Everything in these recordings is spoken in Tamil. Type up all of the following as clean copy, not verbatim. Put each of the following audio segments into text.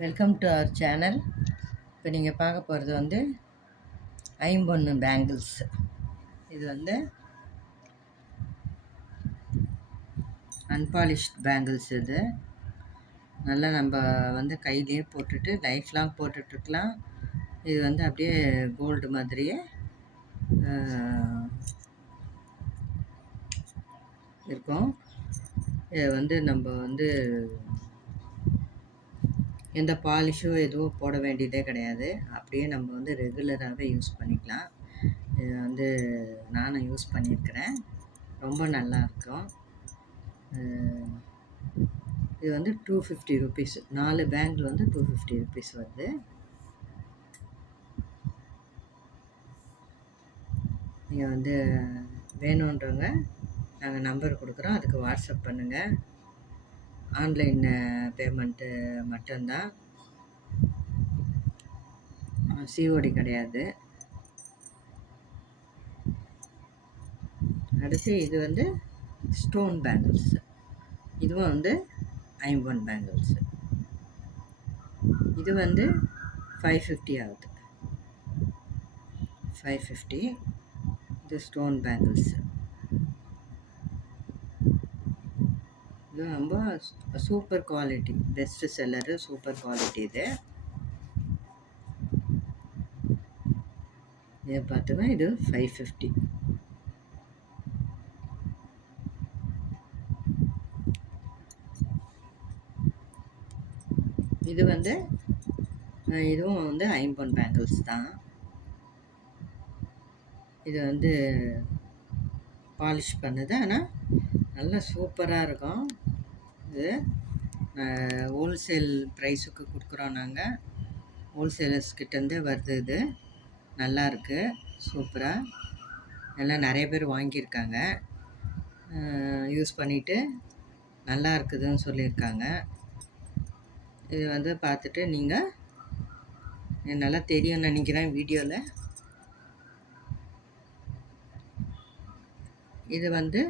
Welcome to our channel. இப்போ நீங்கள் பார்க்க போகிறது வந்து ஐம்பொன்னு பேங்கிள்ஸ். இது வந்து அன்பாலிஷ்ட் பேங்கிள்ஸ். இது நல்லா நம்ம வந்து கையிலேயே போட்டுட்டு லைஃப் லாங் போட்டுட்ருக்கலாம். இது வந்து அப்படியே கோல்டு மாதிரியே இருக்கும். இதை வந்து நம்ம வந்து எந்த பாலிஷோ எதுவும் போட வேண்டியதே கிடையாது. அப்படியே நம்ம வந்து ரெகுலராகவே யூஸ் பண்ணிக்கலாம். இது வந்து நானும் யூஸ் பண்ணியிருக்கிறேன். ரொம்ப நல்லாயிருக்கும். இது வந்து 250 ருபீஸ். 4 பேங்கில் வந்து 250 ருபீஸ் வருது. நீங்கள் வந்து வேணுன்றவங்க நாங்கள் நம்பர் கொடுக்குறோம், அதுக்கு வாட்ஸ்அப் பண்ணுங்கள். ஆன்லைன் பேமெண்ட்டு மட்டும்தான், சிஓடி கிடையாது. அடுத்து இது வந்து ஸ்டோன் பேங்கிள்ஸ். இதுவும் வந்து ஐம்பொன் பேங்கிள்ஸ். இது வந்து 550 ஆகுது. 550. இது ஸ்டோன் பேங்கிள்ஸ். இது ரொம்ப super quality, best seller, super quality. இதை பார்த்துங்க. இது 550. இது வந்து இதுவும் வந்து ஐம்பொன் பேங்கிள்ஸ் தான். இது வந்து பாலிஷ் பண்ணுது, ஆனால் நல்லா சூப்பராக இருக்கும். இது ஹோல்சேல் ப்ரைஸுக்கு கொடுக்குறோம் நாங்கள். ஹோல்சேலர்ஸ்கிட்டேருந்தே வருது. இது நல்லாயிருக்கு, சூப்பராக. எல்லாம் நிறைய பேர் வாங்கியிருக்காங்க, யூஸ் பண்ணிவிட்டு நல்லா இருக்குதுன்னு சொல்லியிருக்காங்க. இது வந்து பார்த்துட்டு நீங்கள் நல்லா தெரியும்னு நினைக்கிறேன் வீடியோவில். இது வந்து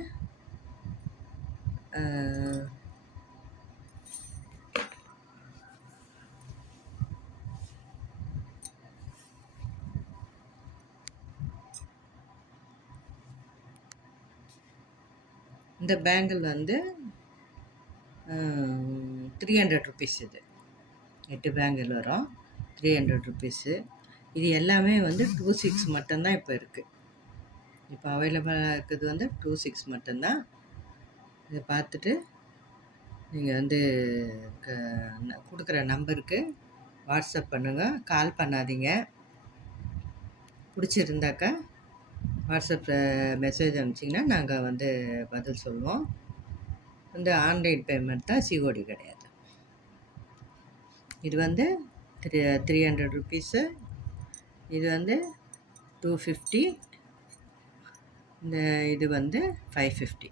இந்த பேங்கிள் வந்து 300 ருபீஸ். இது 8 பேங்கிள் வரும், 300 ருபீஸு. இது எல்லாமே வந்து 26 மட்டும்தான் இப்போ இருக்குது. இப்போ அவைலபிளாக இருக்கிறது வந்து 26 மட்டும்தான். இதை பார்த்துட்டு நீங்கள் வந்து கொடுக்குற நம்பருக்கு வாட்ஸ்அப் பண்ணுங்கள், கால் பண்ணாதீங்க. பிடிச்சிருந்தாக்கா வாட்ஸ்அப்பில் மெசேஜ் அனுப்பிச்சிங்கன்னா நாங்கள் வந்து பதில் சொல்லுவோம். வந்து ஆன்லைன் பேமெண்ட் தான், சிஓடி கிடையாது. இது வந்து 300 ருபீஸு. இது வந்து 250. இந்த இது வந்து 550.